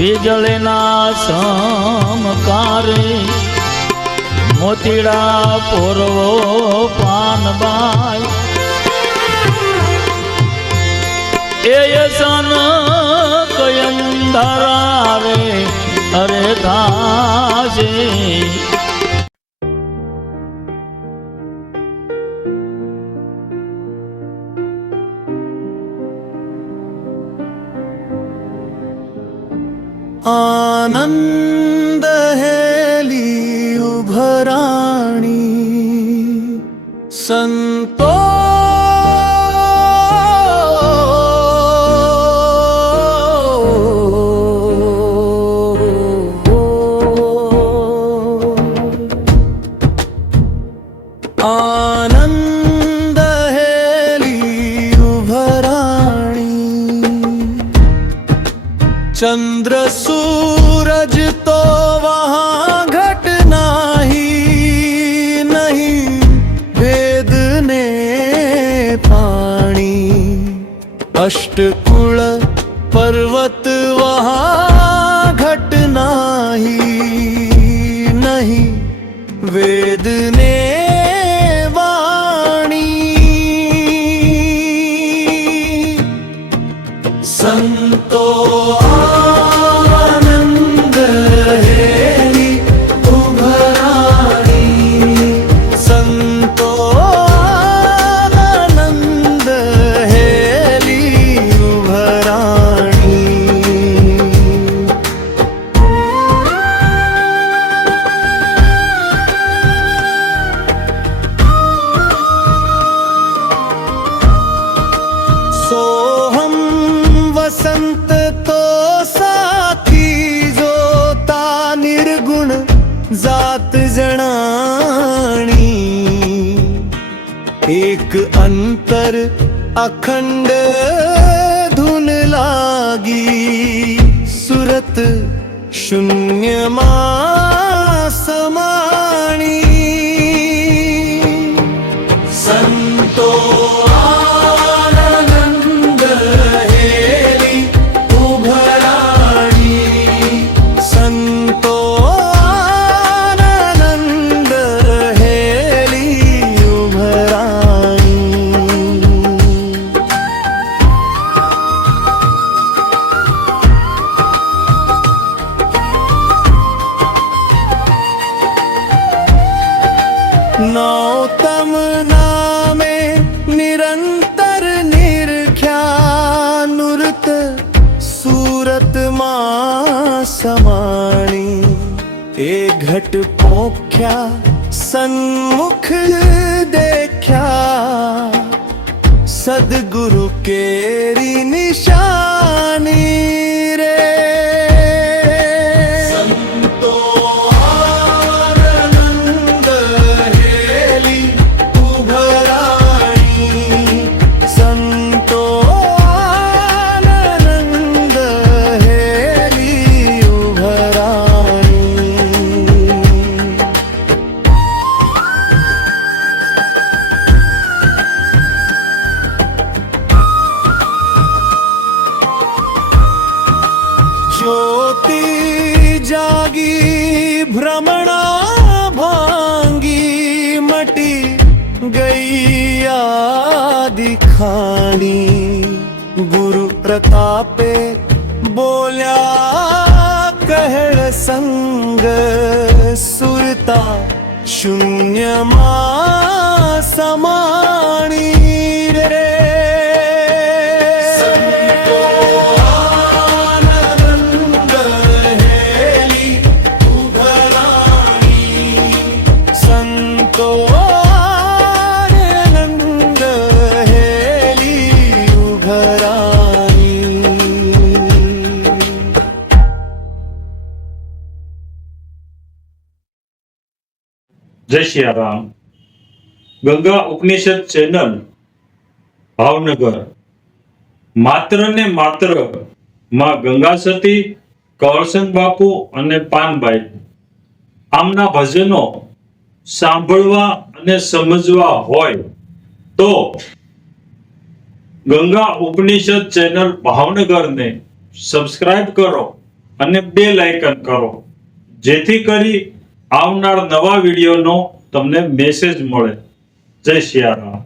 વીજળીના સમકારે મોતીડા પોરવો પાનબાઈ એ સન કયંધારા રે અરે થાશે आनंद हेली उभराणी संतो आनंद हेली उभराणी चंद्र सूरज तो वहाँ घट नहीं वेद ने पाणी अष्टकुल पर्वत वहाँ घट नहीं वेद ने वाणी संतो सोहम वसंत तो साथी जोता निर्गुण जात जणाणी एक अंतर अखंड धुन लागी सुरत शून्य मा समाणी संतो नौतम नामे निरंतर निरख्या नुरत सूरत मा समाणी ए घट पोख्या सन्मुख देखा सदगुरु केरी निशानी रे ज्योति जागी भ्रमणा भांगी मटी गई आदि खानी गुरु प्रतापे बोल्या कहड़ संग सुरता शून्य मा समाणी रे जय श्री राम। गंगा उपनिषद चैनल भावनगर मात्र ने मात्र मां गंगा सती कौरसन बापू અને પાનબાઈ આમના ભજનો સાંભળવા અને સમજવા હોય તો ગંગા ઉપનિષદ ચેનલ ભાવનગરને સબસ્ક્રાઇબ કરો અને બેલ આઇકન કરો, જેથી કરી આવનાર નવા વિડીયોનો તમને મેસેજ મળે. જય સિયારામ.